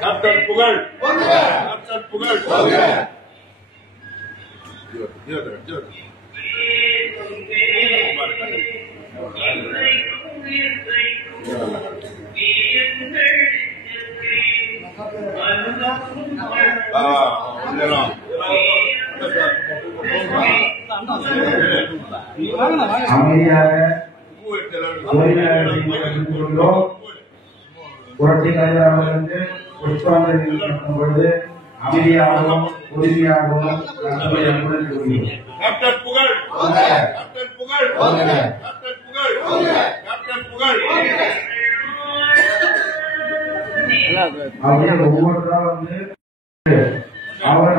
Captain புகழ் captain புகழ் அமைதியாக புரட்சி தலைவர் அவர்களுக்கு புஷ்பாஞ்சலி நடத்தும் பொழுது அமைதியாகவும் உறுதியாகவும் கேப்டன் புகழ் கேப்டன் புகழ் கேப்டன் புகழ் கேப்டன் புகழ் ஒவ்வொருத்தரா வந்து அவர்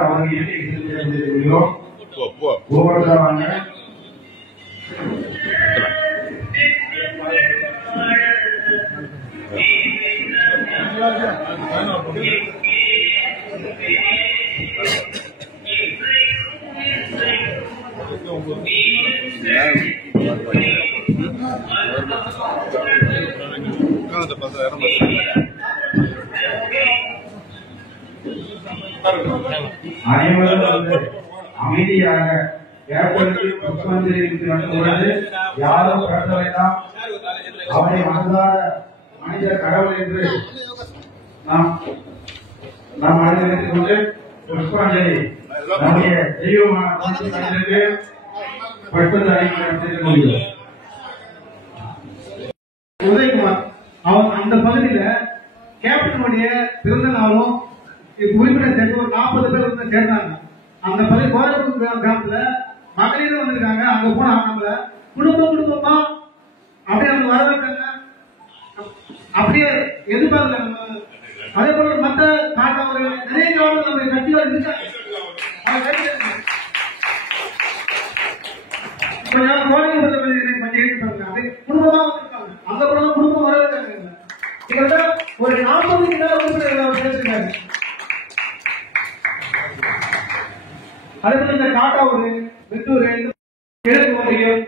ஒவ்வொருத்தரா வாங்க அனைவரும் அமைதியாக கேப்டனுக்கு புஷ்பாஞ்சலி நடத்தும்பொழுது யாரும் பேச வேண்டாம். அவரை மனதார மனித கடவுள் என்று நாம் அறிவித்துக் கொண்டு புஷ்பாஞ்சலி நம்முடைய தெய்வமான மனிதனுக்கு பட்டுதல் அளிக்க முடியும். உதயகுமார் அவன் அந்த பகுதியில கேப்டனுடைய பிறந்த நாளும் உறுப்பினர் சேர்ந்து ஒரு 40 பேர் வந்து சேர்ந்தாங்க. அந்த பகுதி கோரப்பூர் கிராமத்துல மகளிர் வந்திருக்காங்க. அங்க போன நம்மள குடும்பமா அப்படியே அவங்க வரவேற்காங்க. அப்படியே எதிர்பார்க்கல. அதே போல மற்ற காட்டவர்கள் நிறைய காவலர்கள் நம்ம கட்சிகள் இருக்காங்க. குடும்பமா வந்திருக்காங்க. அங்க போனா குடும்பம் வரவேற்காங்க. ஒரு 40 உறுப்பினர்கள் சேர்த்திருக்காங்க. அதேபோல இந்த காட்டாவூர் வெட்டூர் கிழக்கு ஒன்றியம்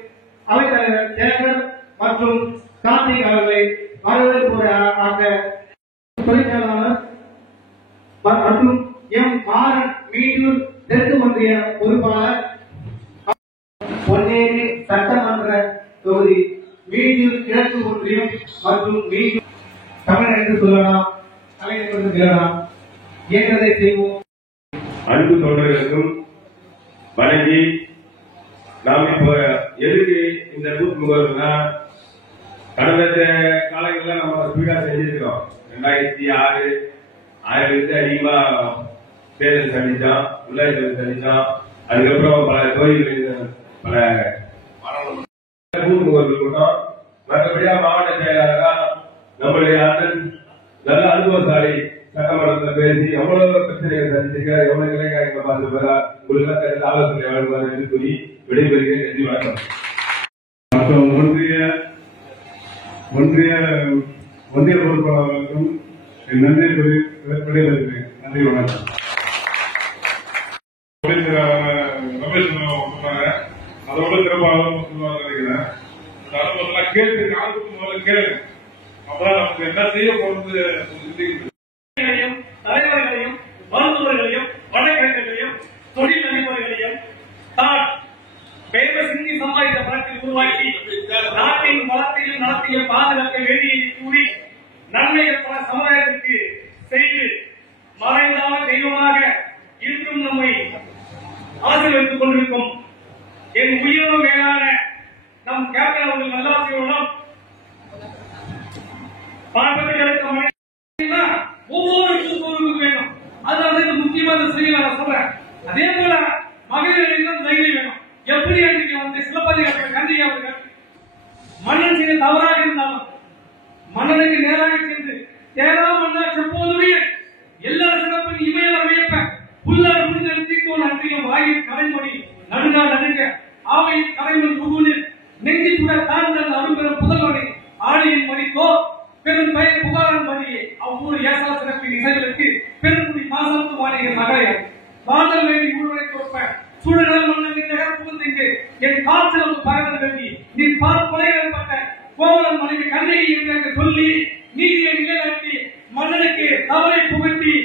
அவைத்தலைவர் சேகர் மற்றும் கார்த்திக் அவர்களை வரவேற்பு அந்த தொழிற்சாலையாளர் மற்றும் எம் மாறன் மீட்டூர் தெற்கு ஒன்றிய பொறுப்பாளர் பொன்னேரி சட்டமன்ற தொகுதி மீட்டூர் கிழக்கு ஒன்றியம் மற்றும் மீட்டூர் தமிழர் என்று சொல்லலாம், கலைஞர் என்று சொல்லலாம். இயக்கத்தை செய்வோம். அன்பு தொண்டர்களுக்கும் வணங்கி நாம் இப்ப எதுக்கு இந்த பூத் முகவர்னா கடந்த காலங்களில் நம்ம ஸ்பீடா செஞ்சிருக்கிறோம். 2006 அதிகமா தேர்தல் சந்திச்சோம், உள்ளாட்சி தேர்தல் சந்திச்சோம். அதுக்கப்புறம் பல தொகுதிகளில் பல பூத் முகவர்கள் கூட்டம். மற்றபடியா மாவட்ட செயலாளராக நம்முடைய அண்ணன் நல்ல அனுபவசாலி சட்டமன்றத்தில் பேசி எவ்வளவு பிரச்சனைகள் சந்திச்சிருக்காரு, எவ்வளவு இளைஞர்கள் பார்த்துருப்பாரா, உங்களுக்கு ஆலோசனை வழங்குவார் என்று கூறி விடைபெறுகிறேன். நன்றி, வணக்கம். மற்றும் ஒன்றிய பொறுப்பாளர்களுக்கும் நன்றி சொல்லி விடைபெறுகிறேன். நன்றி, வணக்கம். ரமேஷ் சொன்னாங்க, அதோட சிறப்பாக நினைக்கிறேன். அனுபவத்தெல்லாம் கேட்டு யாருக்கும் முதல்ல கேளுங்க. அப்பதான் நமக்கு என்ன செய்ய போறது தலைவர்களையும் மருத்துவர்களையும் வழக்கறிஞர்களையும் தொழில் அதிபர்களையும் தான் சிந்தி சம்பாதித்த பணத்தில் உருவாக்கி நாட்டின் வளத்தையும் நடத்திய பாதுகாக்க வேண்டியை கூறி நன்மையை பல சமுதாயத்திற்கு செய்து மறைந்தால் தெய்வமாக இன்றும் நம்மை ஆசீர்வதித்துக் கொண்டிருக்கும் என் உயிரும் மேலான நம் கேப்டன் அவர்கள் நல்லாசிரியர்களும் ஒவ்வொரு கூட்டுறவுக்கும் வேணும். அதனால முக்கியமான செய்தி நான் சொல்றேன். அதே போல மகளிர்களுக்கும் தைரியம் வேணும். எப்படி அன்றைக்கு வந்து சிலப்பதிகாரத்தில் கண்டிகை அவர்கள் மன்னன் செய்த தவறாக இருந்தாலும் மன்னனுக்கு நேராக சென்று தேரா மன்னா எப்போதுமே எல்லா சிறப்பின் இமையில வியப்ப புல்லார் முடிஞ்சல் தீக்கோன் அன்றைய வாயில் கலைமொழி நடுங்கா நடுங்க ஆவையில் கலைமொழி புகுனில் நெஞ்சி கூட தாழ்ந்த அரும்பெறும் புதல்வனை ஆடியின் மணிக்கோ பெரும் பெயர் புகாரன் மணியை அவ்வூர் ஏசா சிறப்பின் இசைகளுக்கு பெருங்குடி மாசத்து வாணிகள் மகளையர் வாதல் வேண்டி ஊழலை கொடுப்ப சூழல் மன்னனின் நகர் புகுந்திங்கு என் காற்சிலம் பகவன் வெள்ளி நீ கொலையிடப்பட்ட கோவலன் மனைவி கண்ணையை என்று சொல்லி நீதியை நிலைநாட்டி மன்னனுக்கு தவறை புகட்டி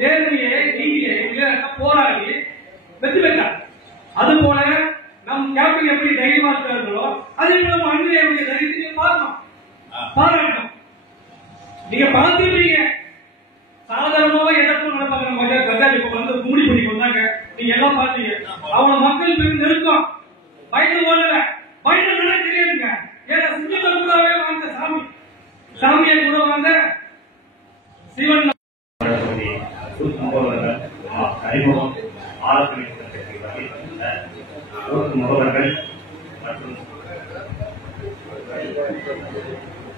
நேர்மையை நீதியை நிலைநாட்ட போராடி வெற்றி பெற்றார். அதுபோல நம் கேப்டன் எப்படி தைரியமா இருக்கிறார்களோ அதே போல அன்றைய தைரியத்தை பார்க்கணும், பாராட்டணும். நீங்க பார்த்துருப்பீங்க, சாதாரணமாக எதற்கும் நடப்பாங்க. நம்ம கஜாலி வந்து மூடி பண்ணி வந்தாங்க, நீங்க எல்லாம் பார்த்தீங்க. அவங்க மக்கள் பெரும் நெருக்கம், பயந்து ஓடல, பயந்து நட தெரியாதுங்க. ஏன்னா சிங்கத்தை கூடவே வாழ்ந்த சாமியை கூட வாழ்ந்த சிவன் அறிமுகம் ஆலோசனை முகவர்கள் மற்றும்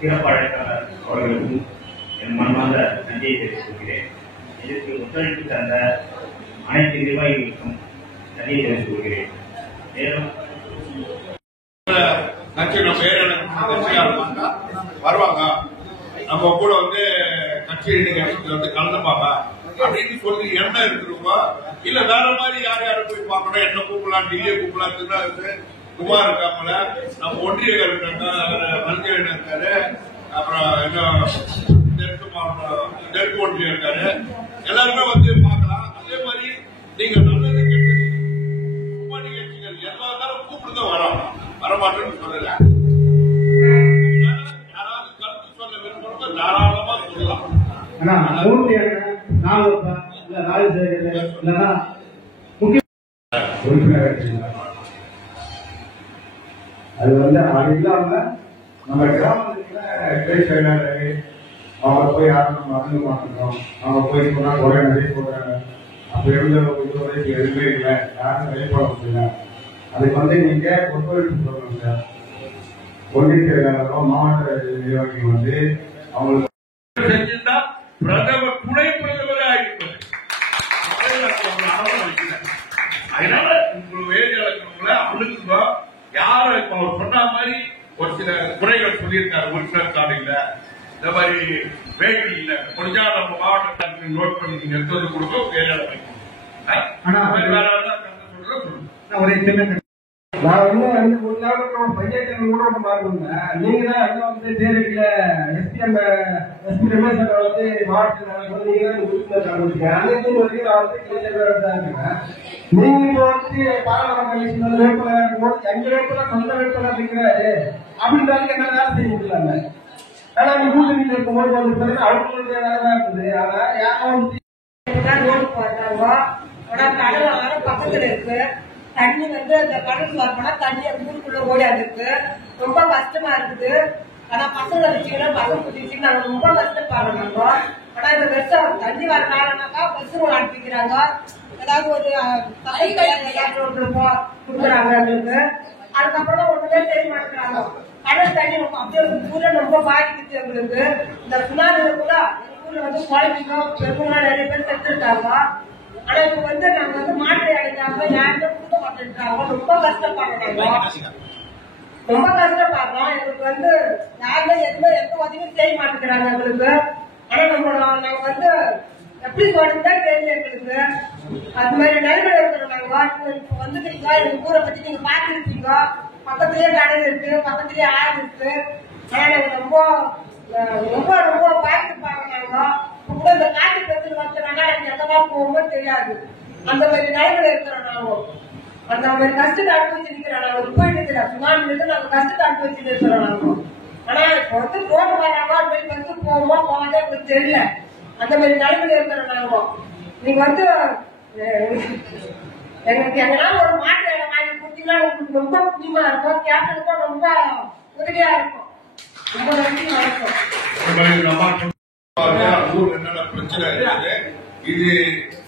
சிறப்பு அழைப்பாளர் அவர்களுக்கும் என் மனமார்ந்த நன்றியை தெரிவித்துக் கொள்கிறேன். இதற்கு ஒத்துழைப்பு தந்த அனைத்து நிர்வாகிகளுக்கும் நன்றியை தெரிவித்துக் கொள்கிறேன். மேலும் வருவாங்க, நம்ம கூட வந்து கட்சி வந்து கலந்துப்பாங்க அப்படின்னு சொல்லி என்ன இருக்கிறோமோ இல்ல வேற மாதிரி யார் யாரும் போய் பார்க்கணும், என்ன கூப்பிடலாம், டில்லியை கூப்பிடலாம், குமார் இருக்காமல, நம்ம ஒன்றியர்கள் இருக்காங்க, மல்கேவன் இருக்காரு, அப்புறம் என்ன தெற்கு மாவட்டம் தெற்கு ஒன்றியம் இருக்காரு, எல்லாருமே வந்து பார்க்கலாம். அதே மாதிரி நீங்க நல்லது கெட்டது உப நிகழ்ச்சிகள் எல்லாரும் கூப்பிடுதான் வரோம், வரமாட்டேன்னு சொல்லல. யாராவது கருத்து சொல்ல விரும்புறவங்க தாராளமா சொல்லலாம். அது வந்து அது இல்லாம நம்ம கிராமத்துல கிளை செயலாளர் அவங்க போய் யாரும் நம்ம அணுக மாட்டோம், அவங்க போய் சொன்னா குறை நிறைய போடுறாங்க. அப்படி இருந்த இதுவரை எதுவுமே இல்லை, யாரும் வெளிப்பட முடியல. அதுக்கு வந்து நீங்க ஒத்துழைப்பு சொல்லணும் சார். ஒன்றிய செயலாளரோ மாவட்ட நிர்வாகிகள் வந்து அவங்களுக்கு செஞ்சிருந்தா பிரதமர் துணை பிரதமரே ஆகிருப்பது. அதனால உங்கள் வேலையாளர்களை அணுகுங்க. யாரும் இப்ப அவர் சொன்ன மாதிரி ஒரு சில குறைகள் சொல்லியிருக்காரு. உறுப்பினர் கார்டு இல்ல, இந்த மாதிரி வேட்டி இல்ல, கொஞ்சம் நம்ம மாவட்டத்தில் நோட் பண்ணி நீங்க எடுத்து கொடுக்க வேலையாளர் வைக்கணும். ஒரே சின்ன நான் வந்து ஒரு நாள் பஞ்சாயத்து கூட பார்த்துருந்தேன். நீங்க தான் வந்து தேர்தல எஸ்பி ரமேஷ் வந்து மாவட்டத்தில் வந்து நீங்க தான் உறுப்பினர் ஆரம்பிச்சேன். அன்னைக்கு வரைக்கும் நான் வந்து இருக்கேன். நீங்க இப்போ வந்து பாராளுமன்ற கமிஷன் வேட்பாளர் போது எங்க வேட்பாளர் சொந்த வேட்பாளர் இருக்கிறாரு அப்படின்றாலும் என்ன வேலை செய்ய முடியல. ஆனா நீ கூட்டணியில் இருக்கும்போது வந்து அவங்களுடைய வேலை தான் இருக்குது. ஆனா யாரும் ரோடு போடுறாங்க, கடல் பக்கத்துல இருக்கு. தண்ணி வந்து அந்த கடலுக்கு வரப்போனா தண்ணி ஊருக்குள்ள ஓடியாது இருக்கு. ரொம்ப கஷ்டமா இருக்குது. ஆனா பசங்களை வச்சுக்கல பசங்க குதிச்சுட்டு நாங்க ரொம்ப கஷ்டப்படுறோம். ஆனா இந்த வருஷம் தண்ணி வர காரணம்னாக்கா பசங்க அனுப்பிக்கிறாங்க. ஏதாவது ஒரு கொடுக்குறாங்க எங்களுக்கு. அதுக்கப்புறம் ஒண்ணுமே தெரிய மாட்டேங்கிறாங்க. கடல் தண்ணி அப்படியே ஊர்ல ரொம்ப பாதிக்குது எங்களுக்கு. இந்த சுனாமில கூட ஊர்ல வந்து குழந்தைங்க பெருமையா நிறைய பேர் செத்துருக்காங்க. ஆனா இப்ப வந்து நாங்க வந்து மாற்று அடைஞ்சாங்க, யாருமே கொடுக்க மாட்டேன்றாங்க. ரொம்ப கஷ்டப்படுறாங்க, ரொம்ப கஷ்டப்படுறோம். எங்களுக்கு வந்து யாருமே எந்த உதவியும் செய்ய மாட்டேங்கிறாங்க எங்களுக்கு. ஆனா நாங்க வந்து எப்படி சொல்றதுதான் தெரியும் எங்களுக்கு. அது மாதிரி நிலைமையில இருக்கிறோம். நாங்க இப்ப வந்துட்டீங்க, எங்க ஊரை பத்தி நீங்க பாத்துருக்கீங்க. பக்கத்திலேயே கடல் இருக்கு, பக்கத்திலேயே ஆறு இருக்கு. ஆனா நாங்க ரொம்ப ரொம்ப ரொம்ப பாதிப்பாங்க. நாங்க இப்ப கூட இந்த காட்டு பிரச்சனை வந்தனால எனக்கு எங்கதான் போகும்போது தெரியாது. அந்த மாதிரி நிலைமையில இருக்கிறோம். நாங்க அந்த மாதிரி கஷ்டத்தை அனுபவிச்சு நிக்கிறோம். நாங்க போயிட்டு சுனாமிலிருந்து நாங்க கஷ்டத்தை அனுபவிச்சு இருக்கிறோம். நாங்க ஆனா இப்ப வந்து ரோடு வராம அது மாதிரி வந்து போவோமா போகாதே உங்களுக்கு தெரியல. அந்த மாதிரி நிலைமையில இருக்கிறோம். நாங்க நீங்க வந்து எங்களுக்கு எங்களால ஒரு மாற்று இடம் வாங்கி கொடுத்தீங்கன்னா உங்களுக்கு ரொம்ப முக்கியமா இருக்கும். கேப்டனுக்கும் ரொம்ப உதவியா இருக்கும். ரொம்ப நன்றி, வணக்கம். என்னென்ன பிரச்சனை இருக்குது, இது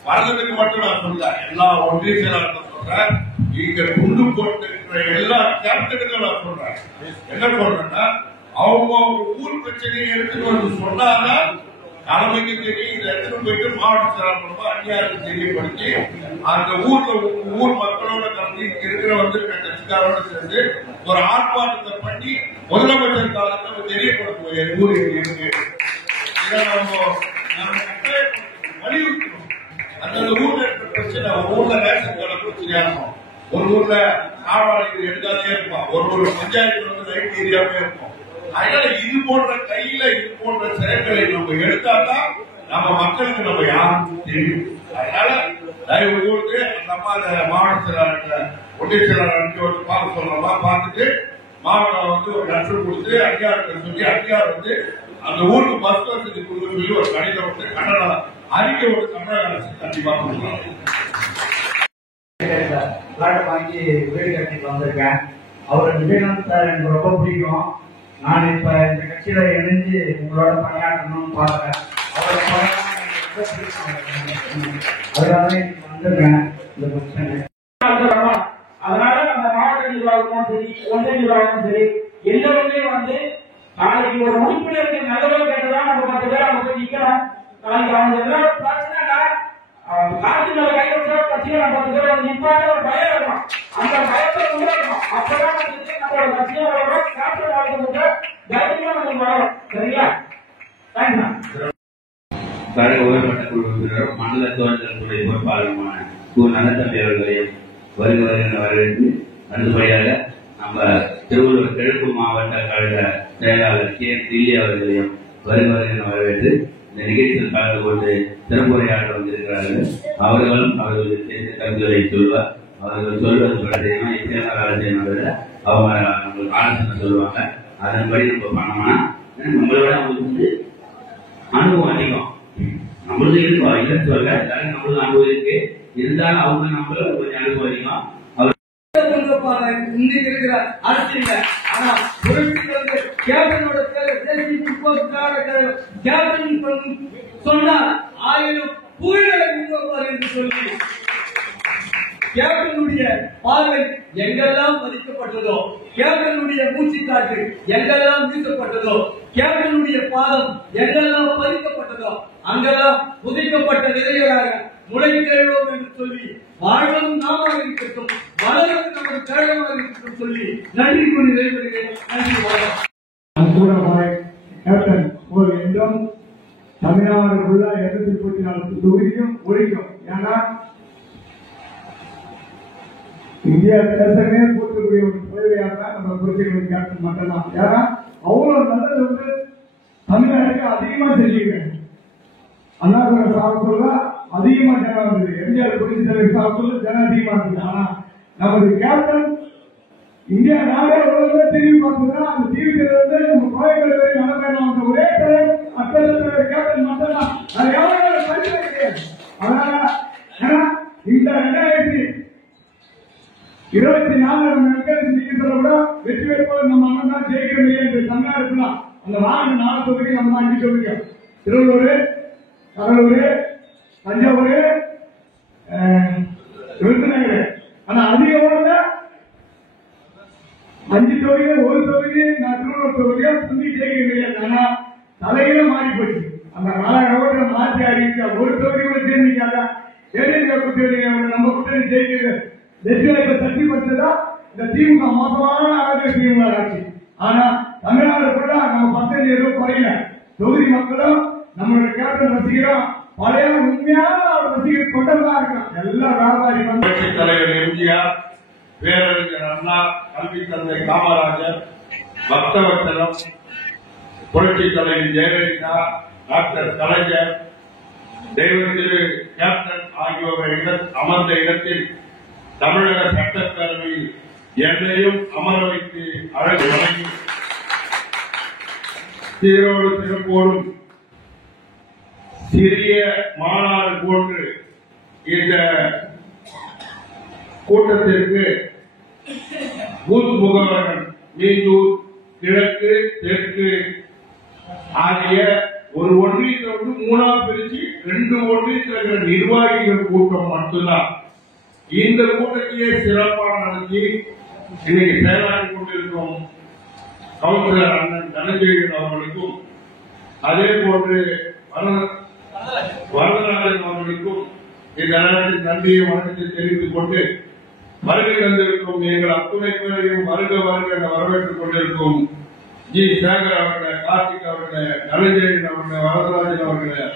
வர்றதுக்கு மட்டும் நான் சொல்ல, எல்லா ஒன்றிய செயலாளர்கள் சொல்றேன், இங்க குண்டு போட்டு எல்லா கேப்டனுக்கும் நான் சொல்றேன். என்ன சொல்றேன்னா, அவங்க ஊர் பிரச்சனையை எடுத்துட்டு வந்து சொன்னாதான் தலைமைக்கு தெரியும். இதை எடுத்துட்டு போயிட்டு மாவட்ட செயலாளர் அங்கீகாரத்தை தெரியப்படுத்தி அந்த ஊர் மக்களோட கம்பெனி இருக்கிற வந்து கட்சிக்காரோட சேர்ந்து ஒரு ஆர்ப்பாட்டத்தை பண்ணி முதலமைச்சர் காலத்தில் தெரியப்படுத்துவோம் என் ஊர் இருக்கு. இதை நம்ம வலியுறுத்தணும். அந்த ஊர்ல இருக்கிற பிரச்சனை, ஒரு ஊர்ல ரேஷன் கடை பிரச்சனையா இருக்கும், ஒரு ஊர்ல காவலர்கள் எடுக்காதே இருப்பான், ஒரு பஞ்சாயத்துல வந்து ரைட் ஏரியாவே இருக்கும். அதனால இது போன்ற கையில இது போன்ற செயல்களை நம்ம எடுத்தாதான் நம்ம மக்களுக்கு நம்ம யாரும் தெரியும். அதனால தயவு கூர்ந்து அந்த அம்மா மாவட்ட செயலாளர் ஒன்றிய செயலாளர் வந்து பார்க்க சொல்றோமா, பார்த்துட்டு மாவட்டம் வந்து ஒரு லெட்டர் கொடுத்து அதிகாரத்தை சொல்லி அதிகாரம் வந்து அந்த ஊருக்கு பஸ் வசதி கொடுக்க சொல்லி ஒரு கடிதம் வந்து கன்னட அறிக்கை ஒரு தமிழக அரசு கண்டிப்பா கொடுக்கலாம். வாங்கி வீடு கட்டிட்டு வந்திருக்கேன். அவர் விஜயகாந்த் சார் எனக்கு ரொம்ப பிடிக்கும். நான் இப்ப இந்த கட்சியில இணைஞ்சு உங்களோட பணியாற்றணும்னு பாக்குறேன். அவரோட அதுக்காக வந்திருக்கேன் இந்த பிரச்சனை. அதனால அந்த மாவட்ட நிர்வாகமும் சரி, ஒன்றிய நிர்வாகமும் சரி, எல்லோருமே வந்து நாளைக்கு ஒரு உறுப்பினருக்கு நல்லதாக கேட்டதான் நம்ம 10 பேர் அவங்க போய் நிக்கிறோம். நாளைக்கு அவங்க எல்லாரும் பிரச்சனைனா காசு மேல கைவிட்டா கட்சியில நம்ம 10 பேர் வந்து நிற்பாங்க, ஒரு பயம் இருக்கும். அந்த பயத்தை உண்டாக்கணும். அப்பதான் வந்து நம்மளோட கட்சியை வரும், காசு வாழ்க்கை தைரியமா நமக்கு வரும். சரிங்களா? தேங்க்ஸ். கழக உயர்மட்ட குழு உறுப்பினரும் மண்டல தோழர்கள் துறை பொறுப்பாளருமான நலத்தம்பி அவர்களையும் வருகிறவர்கள் வரவேற்று, அடுத்தபடியாக நம்ம திருவள்ளூர் கிழக்கு மாவட்ட கழக செயலாளர் கே தில்லி அவர்களையும் வருகிறவர்கள் வரவேற்று இந்த நிகழ்ச்சியில் கலந்து கொண்டு சிறப்புரையாற்ற வந்திருக்கிறார்கள். அவர்களும் அவர்களுக்கு கருத்துரை சொல்வார். அவர்கள் சொல்வது செய்யணும், இசையமாக செய்யணும், அவங்க நம்மளுக்கு ஆலோசனை சொல்லுவாங்க. அதன்படி நம்ம பண்ணோம்னா நம்மளோட அவங்களுக்கு வந்து அனுபவம் அதிகம். நம்மளுக்கு இருக்கும் இல்லைன்னு சொல்ல, எல்லாரும் நம்மளுக்கு அனுபவம் இருக்கு. இருந்தாலும் அவங்க நம்மள கொஞ்சம் அனுபவம் அதிகம். இன்னைக்கு இருக்கிற அரசியல் ஆனா வந்து கேப்டனோட கேப்டன் சொன்னா 1000 புயலை உருவாக்குவார் என்று சொல்லி கேப்டனுடைய பார்வை எங்கெல்லாம் பதிக்கப்பட்டதோ, கேப்டனுடைய மூச்சு காற்று எங்கெல்லாம் வீசப்பட்டதோ, கேப்டனுடைய பாதம் எங்கெல்லாம் பதிக்கப்பட்டதோ அங்கெல்லாம் புதைக்கப்பட்ட விதைகளாக முளைக்கிறோம் என்று சொல்லி வாழ்வதும் நாமாக இருக்கட்டும், வளரும் நமது கழகமாக இருக்கட்டும் சொல்லி நன்றி கூறி நிறைவேறுகிறேன். நன்றி. கேப்டன் ஒரு என்றும் தமிழ்நாடு 234 தொகுதியும் ஒழிக்கும். ஏன்னா இந்தியா தேசமே போற்றக்கூடிய ஒரு பதவியாக தான் நம்ம புரட்சிகளுடைய கேப்டன் மட்டும்தான். ஏன்னா அவ்வளவு நல்லது வந்து தமிழ்நாட்டுக்கு அதிகமா செஞ்சுக்கிறேன். அண்ணாதுரை சாப்பிட்டு அதிகமா ஜனம் வந்தது, எம்ஜிஆர் புரட்சி தலைவர் சாப்பிட்டு ஜனம் அதிகமா இருந்தது. ஆனா நமது கேப்டன் இந்தியா நாடே உலகமே திரும்பி பார்த்ததுன்னா அந்த டிவியிலிருந்து நம்ம கோயம்பேடு நடந்த ஒரே தலைவர் மக்கள் கேப்டன் மட்டும்தான். அது எவ்வளவு சரிவே கிடையாது. அதனால ஏன்னா இந்த 2024 நீங்க கூட வெற்றி வேட்பாளர் நம்ம அண்ணன் தான் ஜெயிக்க முடியும். தமிழ்நாடு அந்த 4 தொகுதி நம்ம தான் 5 தொகுதி, திருவள்ளூர், கடலூர், தஞ்சாவூர், விருதுநகர். ஆனா அதிகமாக 5 தொகுதி, ஒரு தொகுதி நான் திருவள்ளூர் தொகுதியா சுந்தி ஜெயிக்க முடியாது. ஆனா தலையில மாறி போச்சு. அந்த காலகட்டத்தில் மாற்றி அறிவிச்சா ஒரு தொகுதி கூட சேர்ந்திருக்காங்க. நம்ம கூட்டணி ஜெயிக்கிறது வெற்றி வாய்ப்பை சக்தி பெற்றதா இந்த திமுக மோசமான ஆரோக்கிய திமுக ஆட்சி. ஆனா தமிழ்நாடு கூட நம்ம பர்சன்டேஜ் எதுவும் குறையல. தொகுதி மக்களும் நம்மளுடைய கேப்டன் ரசிகரும் பழைய உண்மையான ரசிகர் கொண்டதா இருக்கான். எல்லா வியாபாரி புரட்சி தலைவர் எம்ஜிஆர், பேரறிஞர் அண்ணா, கல்வி தந்தை காமராஜர், பக்தவச்சலம், புரட்சி தலைவர் ஜெயலலிதா, டாக்டர் கலைஞர், தெய்வத்திரு கேப்டன் ஆகியோர் அமர்ந்த இடத்தில் தமிழக சட்டப்பேரவையில் என்னையும் அமர வைத்து அழகு வழங்கி சீரோடு சிறப்போடும் சிறிய மாநாடு போன்று இந்த கூட்டத்திற்கு பூத் முகவர்கள் மீந்தூர், கிழக்கு, தெற்கு ஆகிய ஒரு ஒன்றியத்தை வந்து 3ஆ பிரிச்சு 2 ஒன்றியத்தில் இருக்கிற நிர்வாகிகள் கூட்டம் மட்டும்தான். இந்த கூட்டத்தையே சிறப்பாக நடத்தி இன்னைக்கு செயலாற்றி கொண்டிருக்கும் கவுன்சிலர் அண்ணன் தனஞ்செழியன் அவர்களுக்கும், அதே போன்று வரதராஜன் அவர்களுக்கும் இந்த நேரத்தில் நன்றியை வணக்கத்தை தெரிவித்துக் கொண்டு வருகை தந்திருக்கும் எங்கள் அத்துணை பேரையும் வருக வருக என வரவேற்றுக் கொண்டிருக்கும் ஜி சேகர் அவர்களே, கார்த்திக் அவர்களே, நரஞ்சயன் அவர்களே, வரதராஜன் அவர்களே,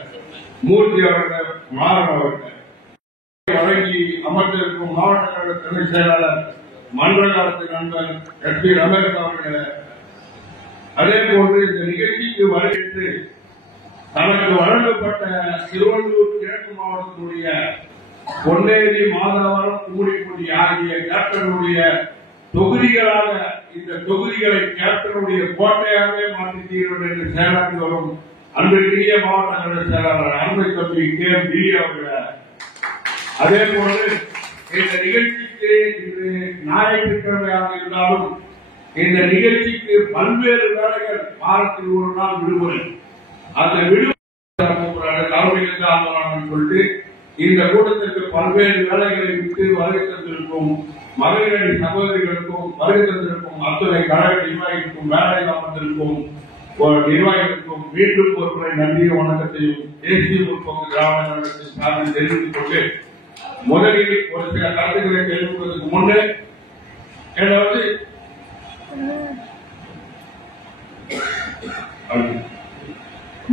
மூர்த்தி அவர்களே, மாறன் அவர்களே, வழங்கி அமர்ந்திருக்கும் மாவட்ட கழக துணை செயலாளர் மன்ற காலத்து நண்பர் எஸ் பி ரமேஷ் அவர்களே, அதே போன்று இந்த நிகழ்ச்சிக்கு வரவேற்று தனக்கு வழங்கப்பட்ட திருவள்ளூர் கிழக்கு மாவட்டத்தினுடைய பொன்னேரி, மாதவரம், கும்மிடிப்பூண்டி ஆகிய கேப்டனுடைய தொகுதிகளாக இந்த தொகுதிகளை கேப்டனுடைய கோட்டையாகவே மாற்றி தீர்வு என்று செயலாற்றி வரும் அன்றைய மாவட்ட கழக செயலாளர் அன்பை தம்பி கே எம் டி அவர்கள், அதே போன்று இந்த நிகழ்ச்சிக்கு இது ஞாயிற்றுக்கிழமையாக இருந்தாலும் இந்த நிகழ்ச்சிக்கு பல்வேறு வேலைகள் வாரத்தில் ஒரு நாள் விடுமுறை, அந்த விடுமுறை தலைமையிலிருந்து ஆதரவாக சொல்லிட்டு இந்த கூட்டத்திற்கு பல்வேறு வேலைகளை விட்டு வருகை தந்திருக்கும் மகளிரணி சகோதரிகளுக்கும் வருகை தந்திருக்கும் அத்துணை கழக நிர்வாகிகளுக்கும் வேலையில் அமர்ந்திருக்கும் நிர்வாகிகளுக்கும் மீண்டும் ஒரு முறை நன்றிய வணக்கத்தையும் தேசிய முற்போக்கு கிராம கழகத்தின் சார்பில் தெரிவித்துக் கொண்டு முதலில் ஒரு சில கருத்துக்களை தெரிவிப்பதற்கு முன்னே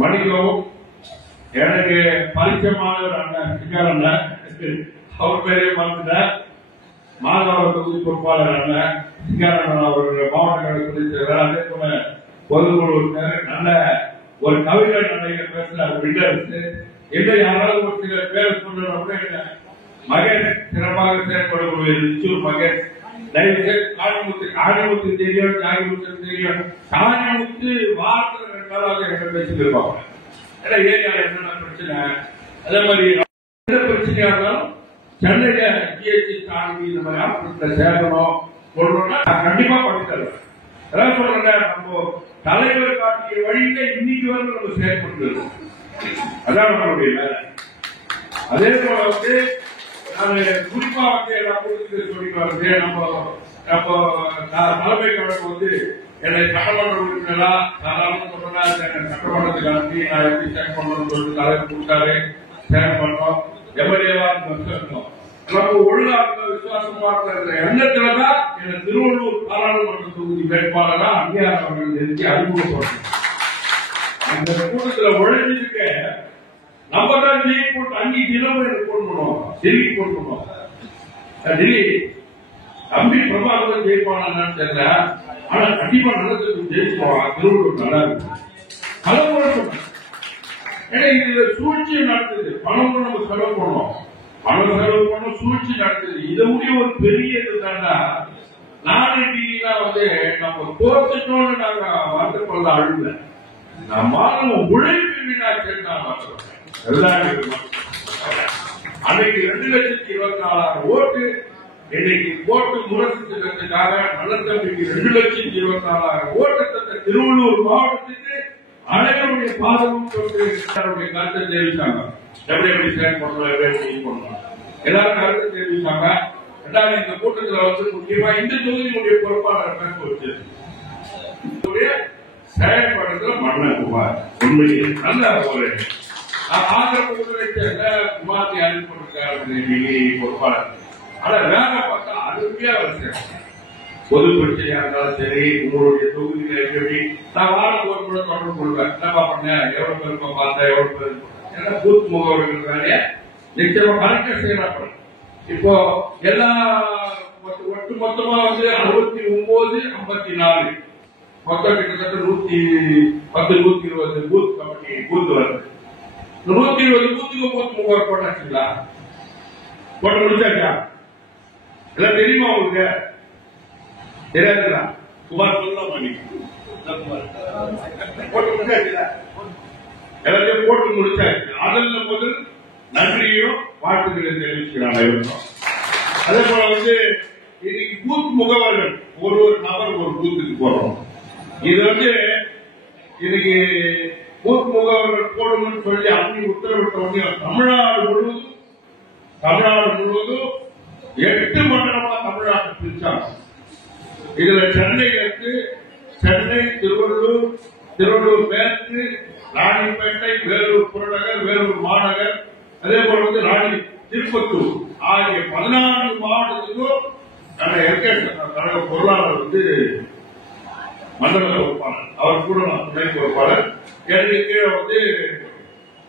மணிக்கவும் எனக்கு பரிச்சயமான ஒரு அண்ணன் சிங்கார் அண்ணன், அவர் பேரே மறந்துட்ட மாதவர தொகுதி பொறுப்பாளர் அண்ணன் சிங்கார் அண்ணன் அவர்கள் மாவட்ட கழக துணை செயலர், அதே போல பொதுக்குழு நல்ல ஒரு கவிஞர் நடைகள் பேசுறாரு விண்டர்ஸ் எந்த யாராவது ஒரு சில பேர் சொல்ற மகேஷ் சிறப்பாக செயல்படக்கூடிய நிச்சூர் மகேஷ், தயவுசெய்து காணிமுத்து தெரியும், காணிமுத்து தெரியும், காணிமுத்து வாரத்தில் 2 நாளாக எங்க பேசியிருப்பாங்க. ஏன்னா ஏரியாவில் என்னென்ன பிரச்சனை, அதே மாதிரி எந்த பிரச்சனையா இருந்தாலும் சென்னையில ஜிஎஸ்டி தாண்டி இந்த மாதிரி ஆஸ்பத்திரியில சேர்க்கணும் சொல்லணும்னா நான் கண்டிப்பா பண்ணி தருவேன். அதான் சொல்றேன், நம்ம தலைவர் காட்டிய வழியில இன்னைக்கு வந்து நம்ம செயல்பட்டு இருக்கோம். அதான் நம்மளுடைய வேலை. அதே போல வந்து நான் குறிப்பா வந்து எல்லா கூட்டத்துக்கு சொல்லிட்டு வந்து நம்ம தலைமை கழகம் வந்து என்னை சட்டமன்ற உறுப்பினரா சாதாரண சொல்றா சட்டமன்றத்துக்கு அனுப்பி நான் எப்படி சேக் பண்ணணும்னு சொல்லிட்டு தலைவர் கொடுத்தாரு, சேக் பண்ணோம். எம்எல்ஏவா இருந்தோம். நமக்கு ஒழுங்கா விசுவாசமா இருக்கிற எண்ணத்துலதான் என்ன திருவள்ளூர் பாராளுமன்ற தொகுதி வேட்பாளரா அங்கீகாரம் அவர்கள் தெரிஞ்சு அறிமுகப்படுத்தணும். அந்த கூட்டத்துல உழைஞ்சிருக்க நம்ம தான் டெல்லி போட்டு அங்கே தினமும் எனக்கு போன் பண்ணுவோம், டெல்லி போன் பண்ணுவோம். டெல்லி தம்பி பிரபாகரன் ஜெயிப்பானு தெரியல, ஆனா கண்டிப்பா நல்லது ஜெயிச்சுவாங்க, திருவள்ளூர் நல்லா இருக்கு. ஏன்னா இதுல சூழ்ச்சி நடத்துது, பணம் நம்ம செலவு பண்ணுவோம், பணம் செலவு பண்ண சூழ்ச்சி நடத்துது. இதை முடிய ஒரு பெரிய இதுதான்டா நாளைக்கு வந்து நம்ம தோத்துட்டோம்னு நாங்க வருத்தப்பட அழுல, நம்ம உழைப்பு வீணா சேர்ந்தா வருத்தப்பட்டேன். அன்னைக்கு 2,24,000 ஓட்டு, இன்னைக்கு ஓட்டு முரசு திட்டத்துக்காக நல்ல தம்பிக்கு 2,24,000 ஓட்டு தந்த திருவள்ளூர் மாவட்டத்துக்கு அனைவருடைய பாதமும் கருத்தை தெரிவித்தாங்க. எப்படி செயல்படணும், எப்படி பண்ணணும் எல்லாரும் கருத்து தெரிவித்தாங்க. ரெண்டாவது இந்த கூட்டத்தில் வந்து முக்கியமா இந்த தொகுதியினுடைய பொறுப்பாளர் பேச வச்சு செயல்படுறதுல மன்னகுமார் உண்மையே நல்ல ஒரு குமாரத்தை அறிவிப்பதற்காக பொறுப்பாளர். ஆனா வேலை பார்த்தா அருமையா வச்சு பொது பிரச்சனையா இருந்தாலும் சரி, உங்களுடைய தொகுதியில எப்படி நான் வாரம் ஒரு முறை தொடர்பு கொள்வேன். என்னப்பா பண்ணேன், எவ்வளவு பேருப்பா பார்த்தேன், எவ்வளவு பேர் ஏன்னா பூத் முகவர்கள் நிச்சயமா கலெக்டர் செய்யலாம். இப்போ எல்லா ஒட்டு மொத்தமா வந்து 69, 54 மொத்தம் கிட்டத்தட்ட 110-120 பூத் கமிட்டி பூத் வருது. 120 பூத்துக்கு பூத் முகவர் போட்டாச்சுங்களா, போட்டு முடிச்சாச்சா? எல்லாம் தெரியுமா உங்களுக்கு? தெரியாதுங்களா? குமார் சொல்லலாம் பண்ணி போட்டு முடிச்சாச்சுல, எல்லாத்தையும் போட்டு முடிச்சாச்சு. அதில் முதல் நன்றியும் வாழ்த்துக்களை தெரிவிக்கிறாங்க. அதே போல வந்து இன்னைக்கு பூத் முகவர்கள் ஒரு நபர் ஒரு பூத்துக்கு போறோம். இது வந்து இன்னைக்கு பூத் முகவர்கள் போடணும்னு சொல்லி அன்னி உத்தரவிட்ட தமிழ்நாடு முழுவதும் 8 மண்டலமா தமிழ்நாட்டை பிரிச்சாங்க. இதுல சென்னை இருக்கு, சென்னை, திருவள்ளூர் மேற்கு, ராணிப்பேட்டை, வேலூர் புறநகர், வேலூர் மாநகர், அதே போல வந்து ராணி திருப்பத்தூர் ஆகிய 14 மாவட்டத்துக்கும் கழக பொருளாளர் வந்து மண்டல பொறுப்பாளர், அவர் கூட நான் துணை பொறுப்பாளர். எனக்கு கீழே வந்து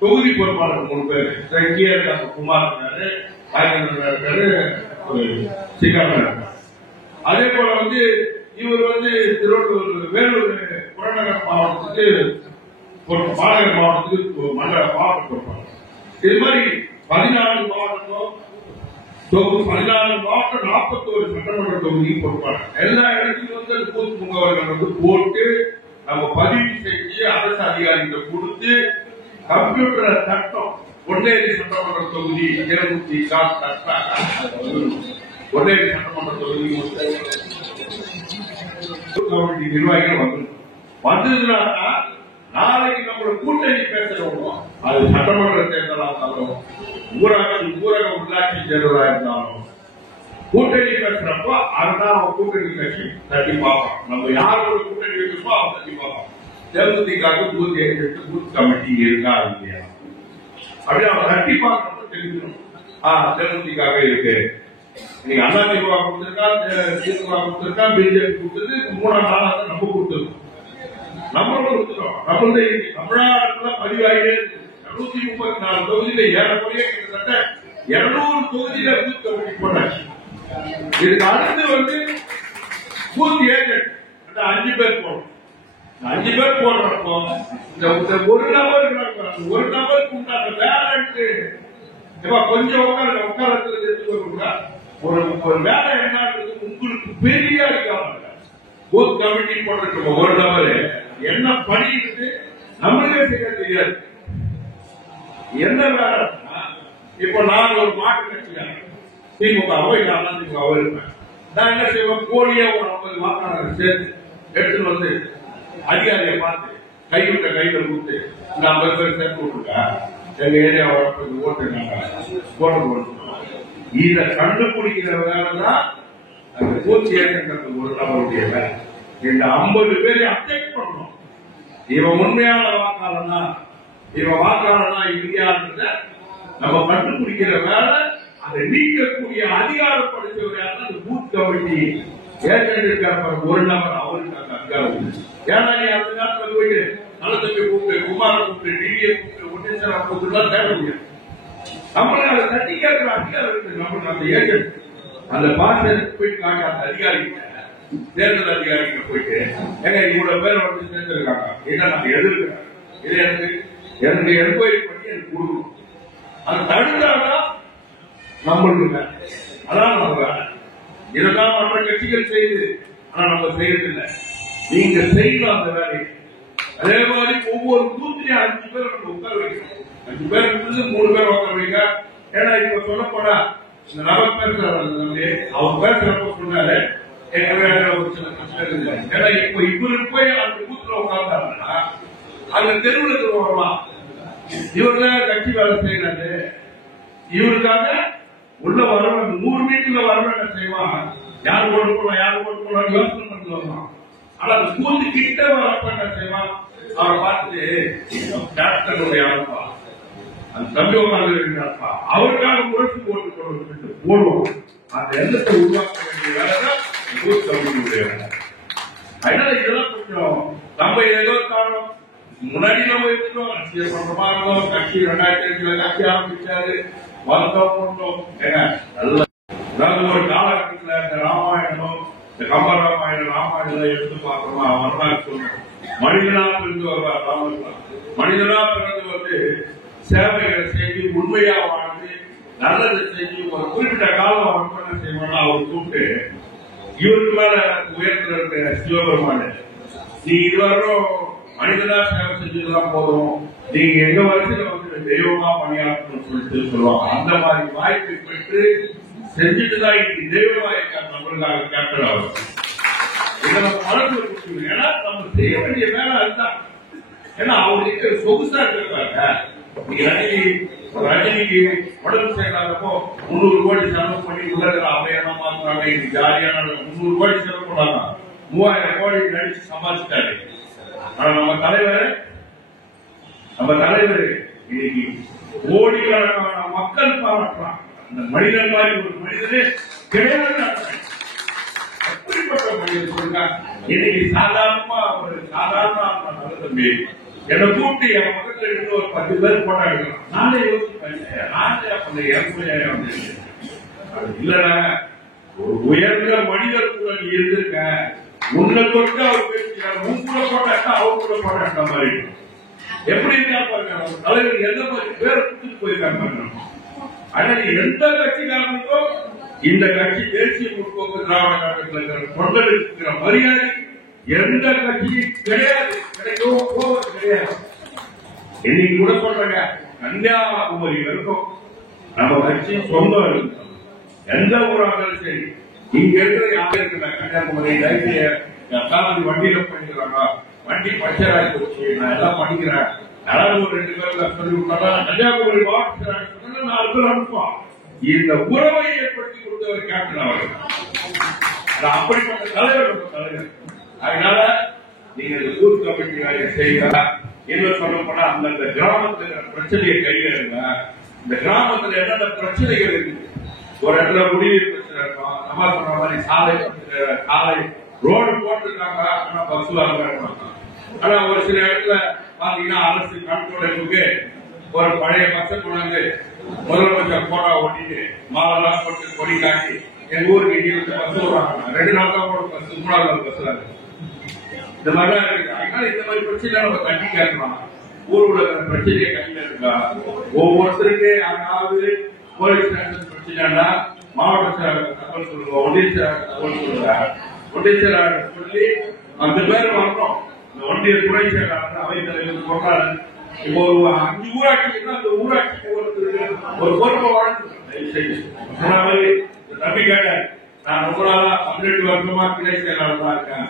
தொகுதி பொறுப்பாளர் 3 பேர். கீழே குமார் இருக்காரு, ராஜேந்திரன் இருக்காரு, சிகாமன் இருக்காரு. அதே போல வந்து இவர் வந்து திருவள்ளூர் வேலூர் புறநகர் மாவட்டத்துக்கு மாநகர் மாவட்டத்துக்கு மண்டல மாவட்ட பொறுப்பாளர். இது மாதிரி 14 மாவட்டம் 14 மாவட்டம் 41 சட்டமன்ற தொகுதி பொறுப்பாளர். எல்லா இடத்துலையும் வந்து பூத் முகவர்கள் வந்து போட்டு நம்ம பதிவு செஞ்சு அரசு அதிகாரிகளை கொடுத்து கம்ப்யூட்டர் சட்டம் ஒன்னேரி சட்டமன்ற தொகுதி 24 ஒன்னேரி சட்டமன்ற தொகுதி நிர்வாகிகள் வந்ததுன்னா நாளைக்கு நம்மளோட கூட்டணி பேசுறோம். அது சட்டமன்ற தேர்தலாக இருந்தாலும் ஊராட்சி ஊரக உள்ளாட்சி தேர்தலா இருந்தாலும் கூட்டணி பேசுறப்போ அதுதான் கூட்டணி கட்சி தட்டி பார்ப்போம். நம்ம யாரோட கூட்டணி வைக்கிறோமோ அவன் தட்டி பார்ப்போம். தேமுதிக பூத் ஏஜென்ட் பூத் கமிட்டி இருக்கா இல்லையா அப்படியே அவன் தட்டி பார்க்கறப்ப தெரிஞ்சிடும். தேமுதிக இருக்கு, இன்னைக்கு அதிமுக கொடுத்திருக்கா, திமுக கொடுத்திருக்கா, பிஜேபி கொடுத்தது 3ஆம் நாளாக நம்ம கொடுத்துருக்கோம். நம்மளும் கொடுத்துருக்கோம். நம்மளுடைய தமிழ்நாட்டுல பதிவாகியே 234 தொகுதியில ஏறக்குறைய கிட்டத்தட்ட 200 தொகுதியில பூத் கமிட்டி போட்டாச்சு. இதுக்கு அடுத்து வந்து பூத் ஏஜென்ட் 5 பேர் போடணும். 5 பேர் போடுறப்போ இந்த ஒரு நபருக்கு உண்டான வேலண்ட் கொஞ்சம் உட்காரத்துல ஒரு வேலை என்ன உங்களுக்கு பெரிய அதிகாரம். பூத் கமிட்டி போடுற ஒரு நபரு என்ன பண்ணிட்டு நம்மளே செய்ய தெரியாது. என்ன வேலை இப்ப நான் ஒரு மாட்டு கட்சியார் திமுகவோ இல்ல அதிமுகவோ இருப்பேன். நான் என்ன செய்வேன், கோழியா ஒரு 50 வாக்காளர் சேர்த்து எடுத்துட்டு வந்து அதிகாரியை பார்த்து கைவிட்ட கையில கொடுத்து இந்த 50 பேர் சேர்த்து விட்டுருக்கா எங்க ஏரியாவோட ஓட்டு போட்டு இத கண்டுபிடிக்கிற வேலைதான் அந்த பூச்சி ஏற்கிறது ஒரு நபருடைய வேலை. இந்த 50 பேரை அப்டேட் பண்ணணும். இவன் உண்மையான வாக்காளனா இவன் வாக்காளனா இல்லையான்றத நம்ம கண்டுபிடிக்கிற வேலை. அதை நீக்கக்கூடிய அதிகாரப்படுத்தவர் யாருன்னா அந்த பூத் கமிட்டி ஏற்கனவே ஒரு நபர் அவருக்கு அந்த அதிகாரம். ஏன்னா நீ அந்த நேரத்தில் போயிட்டு நல்ல தம்பி கூப்பிட்டு குமார கூப்பிட்டு டிவியை கூப்பிட்டு ஒன்னேஸ்வரா கூப்பிட்டுலாம் தேட முடியாது. நம்மளுக்கு அதை தட்டி கேட்கிற அதிகாரம் இருக்கு. நம்மளுக்கு அந்த ஏஜென்ட் அந்த பாசத்துக்கு போயிட்டு காட்ட அந்த அதிகாரிகிட்ட தேர்தல் அதிகாரிகிட்ட போயிட்டு ஏங்க இவ்வளவு பேர் வந்து சேர்ந்திருக்காங்க, என்ன நாங்க எதிர்க்கிறேன், இதை எனக்கு என்கொயரி பண்ணி எனக்கு கொடுக்கணும். அதை தடுத்தாதான் நம்மளுக்கு அதான் நம்ம வேலை. இதுதான் மற்ற கட்சிகள் செய்யுது, ஆனா நம்ம செய்யறதில்லை. நீங்க செய்யணும் அந்த வேலையை. அதே மாதிரி ஒவ்வொரு பூத்திலையும் 5 பேர் நம்ம உட்கார வைக்கணும். 5 பேர் இருந்து 3 பேர் உட்கார வைக்க. ஏன்னா இப்ப சொல்ல போனா இந்த நபர் பேசுறாரு, அவர் பேசுறப்ப சொன்னாரு ஒரு சில பிரச்சனை. ஏன்னா இப்ப இவருக்கு போய் அந்த பூத்துல உட்கார்ந்தாருன்னா அந்த தெருவுக்கு வரலாம். இவர்தான் கட்சி வேலை செய்யறாரு, இவருக்காக உள்ள வரவன் 100 மீட்டர்ல வரவன் என்ன செய்வான், யார் ஓட்டு போலாம் யார் ஓட்டு போலாம் யோசனை பண்ணி வருவான். ஆனா அந்த பூத்து கிட்ட வரப்ப என்ன செய்வான், அவரை பார்த்துட்டு டாக்டருடைய அனுப்பா அந்த தம்பி உட்கார்ந்து அவருக்காக முறைக்கு ஓட்டு போடுவோம். அந்த எண்ணத்தை உருவாக்க வேண்டிய வேலைதான் பூத் கமிட்டியுடைய வேலை. அதனால இதெல்லாம் கொஞ்சம் நம்ம ஏதோ காரணம் முன்னாடி நம்ம இருக்கோம். அரசியல் பண்றமா இருந்தோம். கட்சி 2005 கட்சி ஆரம்பிச்சாரு, வந்தோம் போட்டோம். அதாவது ஒரு காலகட்டத்தில் இந்த ராமாயணம், இந்த கம்பராமாயணம் ராமாயணம் எடுத்து பார்க்கணுமா வரலாறு சொல்லணும். மனிதனா பிறந்து வருவார் ராமன். மனிதனா பிறந்து வந்து சேவைகளை செஞ்சு உண்மையா வாழ்ந்து நல்லதை செஞ்சு ஒரு குறிப்பிட்ட காலம் அர்ப்பணை செய்வானா அவர் கூப்பிட்டு இவருக்கு மேல உயர்ந்த சிவபெருமான நீ இதுவரும் மனிதனா சேவை செஞ்சதுதான் போதும், நீங்க எங்க வரிசையில வந்து தெய்வமா பணியாற்றணும்னு சொல்லிட்டு சொல்லுவாங்க. அந்த மாதிரி வாய்ப்பை பெற்று செஞ்சுட்டுதான் இன்னைக்கு தெய்வமா இருக்காங்க நம்மளுக்காக கேப்டன் அவர். இதை நம்ம மனசுல கொடுத்துருவோம். ஏன்னா நம்ம செய்ய வேண்டிய வேலை அதுதான். ஏன்னா அவங்களுக்கு சொகுசா இருக்கிறாங்க. ரஜினிக்கு உடம்பு செய்யறாங்கப்போ 300 கோடி செலவு பண்ணி உலகிற அவையெல்லாம் மாத்துறாங்க. இன்னைக்கு ஜாலியான 300 கோடி செலவு பண்ணாங்க, 3000 கோடி நடிச்சு சமாளிச்சுட்டாரு. ஆனா நம்ம தலைவர் இன்னைக்கு கோடிக்கணக்கான மக்கள் பாராட்டுறாங்க. அந்த மனிதன் மாதிரி ஒரு மனிதனே கிடையாது. எப்படிப்பட்ட மனிதர் சொல்லுங்க. இன்னைக்கு சாதாரணமா ஒரு சாதாரண நல்ல தம்பி என்னை கூப்பிட்டு என் பக்கத்துல இருந்து ஒரு 10 பேர் போட்டா எடுக்கலாம். நானே யோசிப்பேன், நானே அப்ப இல்லடா, ஒரு உயர்ந்த மனிதர் கூட நீ இருந்திருக்க, உன்னை தொட்டு அவர் பேசுகிறார், உன் கூட போட்டாட்டா அவர் கூட போட்டாட்ட மாதிரி எப்படி இருக்கா பாருங்க. தலைவர் எந்த மாதிரி பேரை கொடுத்துட்டு போயிருக்காங்க. ஆனா எந்த கட்சிக்காரனுக்கும் இந்த கட்சி தேசிய முற்போக்கு திராவிட கழகத்தில் தொண்டர் இருக்கிற மரியாதை எந்த கட்சியும் கிடையாது, கிடைக்கவும் போவது கிடையாது. இன்னைக்கு கூட சொல்றாங்க, கன்னியாகுமரி வரைக்கும் நம்ம கட்சி சொந்தம் இருக்கு. எந்த ஊரா இருந்தாலும் சரி, இங்க இருக்கிற யாரும் இருக்கிற கன்னியாகுமரி காலேஜ் வண்டியில பண்ணிக்கிறாங்க, வண்டி பஞ்சர் ஆகி போச்சு, நான் எல்லாம் பண்ணிக்கிறேன், யாராவது ஒரு 2 பேர்ல சொல்லி விட்டாங்க, கன்னியாகுமரி மாவட்ட 4 பேர் அனுப்புவோம். இந்த உறவை ஏற்படுத்தி கொடுத்தவர் கேப்டன் அவர்கள். அப்படிப்பட்ட தலைவர். அதனால நீங்க இந்த பூத் கமிட்டி வேலையை செய்யல. என்ன சொல்ல போனா அந்தந்த கிராமத்துல பிரச்சனையை கையில இந்த கிராமத்துல என்னென்ன பிரச்சனைகள் இருக்கு. ஒரு இடத்துல குடிநீர் பிரச்சனை இருக்கும், நம்ம சொன்ன மாதிரி சாலை ரோடு போட்டுருக்காங்க, ஆனா பஸ் வாங்க. ஆனா ஒரு சில இடத்துல பாத்தீங்கன்னா அரசு கண்ட்ரோலுக்கு ஒரு பழைய பஸ்ஸை கொண்டாந்து முதலமைச்சர் போட்டா ஓட்டிட்டு மாலெல்லாம் போட்டு கொடி காட்டி எங்க ஊருக்கு இங்கே பஸ் விடுறாங்க. 2 நாள் தான் போட பஸ், 3வது நாள் பஸ்ல இந்த மாதிரிலாம் இருக்கு. அதனால இந்த மாதிரி பிரச்சனை நம்ம தட்டி கேட்கலாம். ஊரோட பிரச்சனையை கையில இருக்கா, ஒவ்வொருத்தருக்கு யாராவது போலீஸ் ஸ்டேஷன் பிரச்சனைனா மாவட்ட செயலாளர் தகவல் சொல்லுவோம், ஒன்றிய செயலாளர் தகவல் சொல்லுவாங்க. ஒன்றிய செயலாளர் சொல்லி 10 பேர் வரணும். இந்த ஒன்றிய துணை செயலாளர் அவை தலைவர் போட்டாரு. இப்போ ஒரு 5 ஊராட்சி அந்த ஊராட்சிக்கு ஒரு பொறுப்பை வழங்கு. தம்பி கேட்டார், நான் ரொம்ப நாளா 18 வருஷமா கிளை செயலாளர் தான் இருக்கேன்.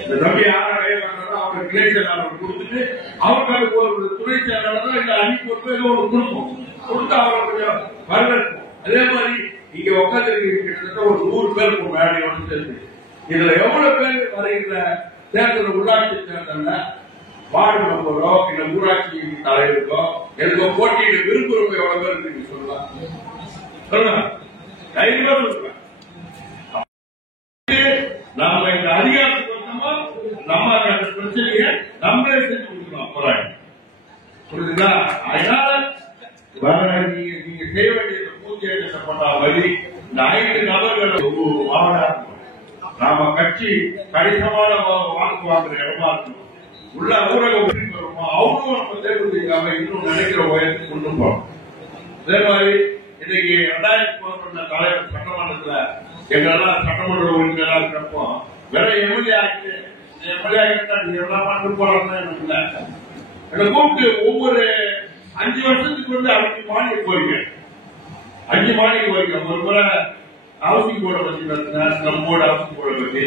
இந்த தம்பி யாரும் அவர் கிளை செயலாளர் கொடுத்துட்டு அவருக்கு ஒரு துணை செயலாளர் தான் இல்ல அணி பொறுப்பு ஏதோ ஒரு கொடுப்போம், கொடுத்து அவரை கொஞ்சம் வரவேற்போம். அதே மாதிரி இங்க உட்காந்து கிட்டத்தட்ட ஒரு 100 பேருக்கு மேடையோடு சேர்ந்து இதுல எவ்வளவு பேர் வருகிற தேர்தல் உள்ளாட்சி தேர்தல்ல வார்டு மெம்பரோ இல்ல ஊராட்சி தலைவருக்கோ எனக்கு போட்டியிட விருப்பம் எவ்வளவு பேர் இருக்கு சொல்லலாம். சொல்லலாம், தைரியமா சொல்லுங்க. நாம இந்த அதிகாரத்துக்கு வந்தோமா நம்ம அந்த பிரச்சனையை நம்மளே செஞ்சு கொடுக்கணும். போராடி புரியுதுங்களா? அதனால நீங்க செய்ய வேண்டிய பூஜை பண்ண வழி இந்த 5 நபர்கள் மாவட்டம் நாம கட்சி கணிசமான வாக்கு வாங்குற இடமா இருக்கணும். உள்ள ஊரக வருமா அவங்களும் நம்ம தேர்தலுக்காக இன்னும் நினைக்கிற உயரத்துக்கு கொண்டு போறோம். அதே மாதிரி இன்னைக்கு 2011 தலைவர் சட்டமன்றத்துல எங்களெல்லாம் சட்டமன்ற உறுப்பினராக இருக்கிறப்போ வேற எம்எல்ஏ ஆகிட்டா நீங்க எல்லாம் பண்ணு போறோம்னா எனக்கு இல்ல. என்னை கூப்பிட்டு ஒவ்வொரு 5 வருஷத்துக்கு வந்து 5 மானிய கோரிக்கை 5 மானிய கோரிக்கை. ஒரு முறை ஹவுசிங் போர்டை பத்தி பேசுறேன், நம்மோட ஹவுசிங் போர்டை பத்தி,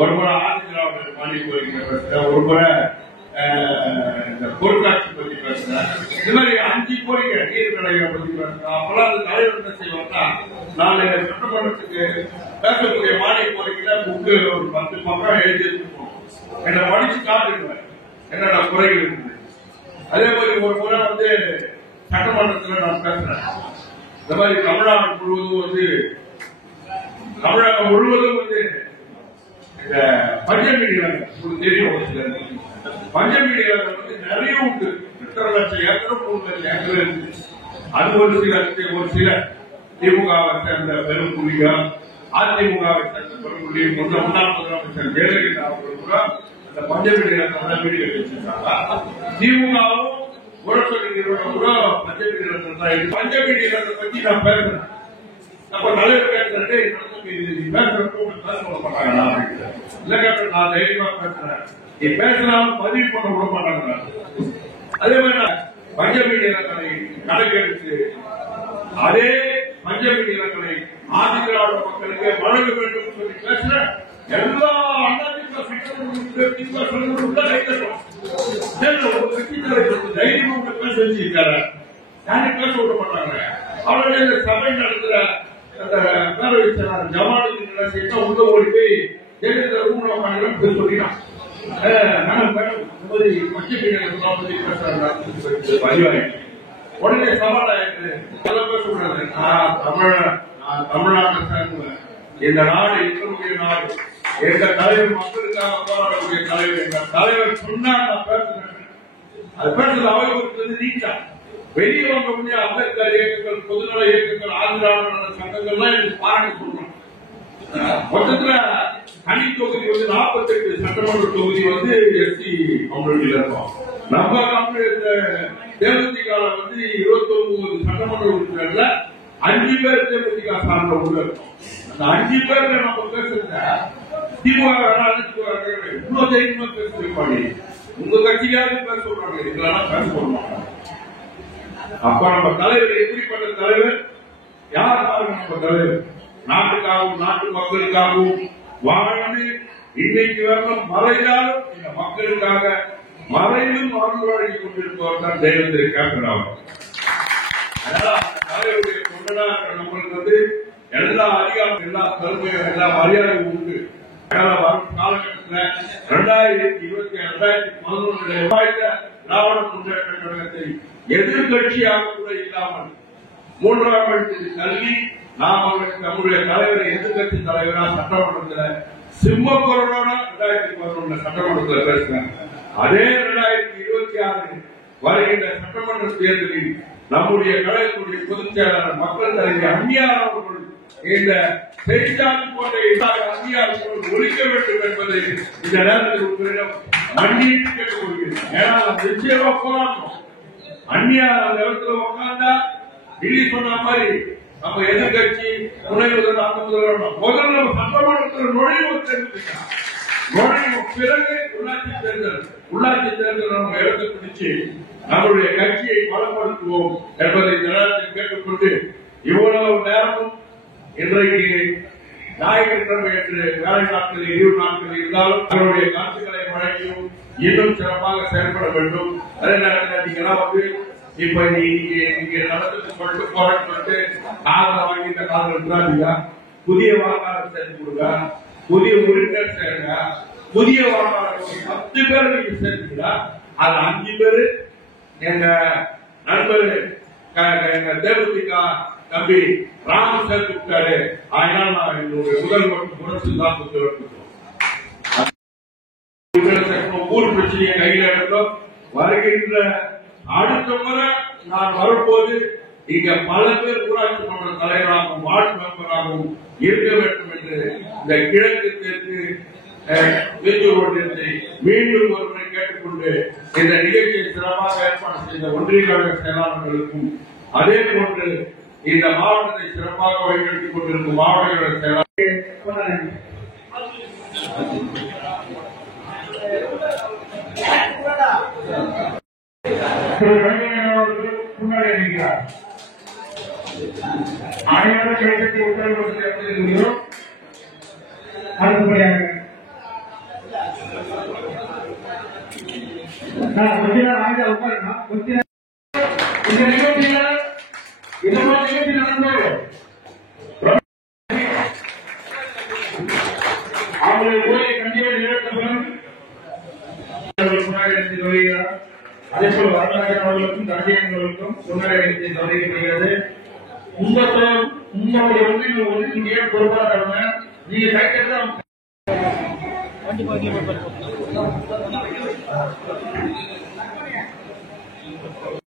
ஒரு முறை ஆதிதிராவிட மானிய கோரிக்கை பேசுறேன், ஒரு முறை இந்த பொருட்காட்சி பத்தி பேசுறேன். இது மாதிரி 5 கோரிக்கை நீர்நிலைகளை பத்தி பேசுறேன். அப்பெல்லாம் அந்த தலைவர் என்ன செய்வாங்கன்னா, நான் சட்டமன்றத்துக்கு பேசக்கூடிய மானிய கோரிக்கையில புக்கு ஒரு 10 பக்கம் எழுதி வச்சுருப்போம். என்னை படிச்சு காட்டுவேன் என்னோட குறைகள் இருக்குது. அதே மாதிரி ஒரு முறை வந்து சட்டமன்றத்தில் நான் பேசுறேன். இந்த மாதிரி தமிழ்நாடு முழுவதும் வந்து தமிழகம் முழுவதும் வந்து இந்த பஞ்சமீடி உங்களுக்கு தெரியும். பஞ்சமீடி வந்து நிறைய உண்டு. 2.5 லட்சம் ஏக்கரும் 3 லட்சம் ஏக்கரும் இருக்கு. அது ஒரு சில திமுகவை சேர்ந்த பெரும் புள்ளிகள், அதிமுகவை சேர்ந்த பெரும் புள்ளி, முன்னாள் முதலமைச்சர் ஜெயலலிதா அவர்கள் கூட அந்த பஞ்சமீடி வீடு கட்டி வச்சிருக்காங்க. திமுகவும் உழப்படி கூட பஞ்சமீடி தான் இருக்கு. பஞ்சமீடி பத்தி நான் பேசுறேன். அப்ப தலைவர் கேட்கிறேன், நான் தைரியமா பேசுறேன், நீ பேசினாலும் பதிவு பண்ண விட மாட்டாங்க. அதே மாதிரி பஞ்சமீடி இலக்கணை கணக்கெடுத்து அதே பஞ்சமீடி இலக்கணை ஆதிதிராவிட மக்களுக்கு வழங்க வேண்டும் சொல்லி பேசுறேன். எல்லா தைரியமா பேச வச்சிருக்காரு. யாரும் பேச விட மாட்டாங்க. அவருடைய சபை நடத்துற பேரவை செயலாளர் ஜமாலுக்கு உள்ள ஓடி போய் ஜெயலலிதா ரூம்ல உட்காந்து சொல்லிட்டான். உடனே சவாலாயிட்டு பேசக்கூடாது. தமிழ்நாட்டை சேர்ந்த இந்த நாடு இருக்கக்கூடிய நாடு எங்க தலைவர் மக்களுக்காக போராடக்கூடிய தலைவர். எங்க தலைவர் சொன்னா நான் பேசுறேன். அது பேசுறது அவைப்படுத்துறது நீட்டா. வெளியே வந்த முடியாது அம்பேத்கர் இயக்கங்கள், பொதுநல இயக்கங்கள், ஆந்திராவின சங்கங்கள்லாம் எனக்கு பாராட்ட சொல்றோம். மொத்தத்துல தனி தொகுதி 48 சட்டமன்ற தொகுதி எஸ்சி கம்யூனிட்டியில இருக்கும். நம்ம தேமுதிக 29 சட்டமன்ற உறுப்பினர்ல 5 பேர் தேமுதிக சார்ந்த உள்ள இருக்கும். அந்த 5 பேர்ல நம்ம பேசுறத திமுக இவ்வளவு தைரியமா பேசுவாங்க. உங்க கட்சியாவது பேச சொல்றாங்க, இதெல்லாம் பேச சொல்றாங்க. அப்ப நம்ம தலைவர் எப்படிப்பட்ட தலைவர்? யார் பாருங்க, நம்ம தலைவர் நாட்டுக்காகவும் நாட்டு மக்களுக்காகவும் வாழ்ந்து இன்னைக்கு வரணும் மறைந்தாலும் இந்த மக்களுக்காக மறைந்தும் வாழ்ந்து வழங்கி கொண்டிருப்பவர் தான் தேவேந்திர கேப்டன் அவர். தலைவருடைய தொண்டனா நம்மளுக்கு எல்லா அதிகாரம், எல்லா பெருமையும், எல்லா மரியாதையும் உண்டு. வரும் காலகட்டத்தில் 2011 திராவிட முன்னேற்ற கழகத்தை எதிர்கட்சியாக கூட இல்லாமல் 3ஆம் இடத்தில் தள்ளி நாம் நம்முடைய தலைவரை எதிர்கட்சி தலைவரா சட்டமன்றத்தில் சிம்மக்குரலோட 2011 சட்டமன்றத்தில் பேசுறாங்க. அதே 2026 வருகின்ற சட்டமன்ற தேர்தலில் நம்முடைய கழகத்துடைய பொதுச் செயலாளர் மக்கள் தலைவர் அந்நியார் அவர்கள் இந்த செய்தித்தாள் போன்ற அந்நியார் ஒழிக்க வேண்டும் என்பதை இந்த நேரத்தில் உங்களிடம் மன்னிட்டு கேட்டுக்கொள்கிறேன். ஏன்னா நிச்சயமா போராட்டம். அந்நியார் அந்த இடத்துல உட்கார்ந்தா டெல்லி சொன்ன மாதிரி நம்ம எதிர்கட்சி துணை முதல்வர், அந்த முதல்வர் முதல்ல நம்ம சட்டமன்றத்தில் நுழைவு தெரிஞ்சுக்கலாம். நுழைவு பிறகு உள்ளாட்சி தேர்தல் நம்ம எடுத்து பிடிச்சு நம்முடைய கட்சியை பலப்படுத்துவோம் என்பதை நேரத்தில் கேட்டுக்கொண்டு இவ்வளவு நேரமும் இன்றைக்கு ஞாயிற்றுக்கிழமை என்று வேலை நாட்களில் 20 நாட்கள் இருந்தாலும் அவருடைய கருத்துக்களை வழங்கியும் இன்னும் சிறப்பாக செயல்பட வேண்டும். அதே நேரத்தில் நீங்க இப்ப நீங்க நடத்துக்கு போராட்டு காதல வாங்கி இந்த காதல் இருக்கிறாங்க. புதிய வாக்காளர் சேர்த்து கொடுங்க, புதிய உறுப்பினர் சேருங்க. புதிய வாக்காளர் 10 பேர் நீங்க சேர்த்துங்களா, அது 5 பேரு எங்க நண்பர் எங்க தேமுதிக தம்பி ராம சேர்த்து விட்டாரு. அதனால நான் என்னுடைய முதல்வர் புரட்சி தான் ஊர் பிரச்சனையை கையில் எடுத்தோம். வருகின்ற அடுத்த முறை நான் வரும்போது இங்க பல பேர் ஊராட்சி மன்ற தலைவராகவும் வார்டு மெம்பராகவும் இருக்க வேண்டும் என்று இந்த கிழக்கு தெற்கு மீண்டும் ஒருமுறை கேட்டுக்கொண்டு இந்த நிகழ்ச்சியை சிறப்பாக ஏற்பாடு செய்த ஒன்றிய கழக செயலாளர்களுக்கும் அதே போன்று இந்த மாவட்டத்தை சிறப்பாக வழிநடத்திக் கொண்டிருக்கும் மாவட்ட கழக செயலாளர் முன்னாடி இருக்கிறார். அனைவரும் கைப்பற்றி உத்தரவு அடுத்தபடியாக இந்த நிகழ்ச்சியில இன்னொரு நிகழ்ச்சி நடந்தது. அவங்களை போய் கண்டிப்பாக நிறைவேற்றப்படும். அதே போல வரலாறு அவர்களுக்கும் தந்தையர்களுக்கும் முன்னேறி தொடங்கப்படுகிறது. உங்களுடைய ஒன்றிய பொறுப்பாளர் நீங்க கைத்தெடுத்து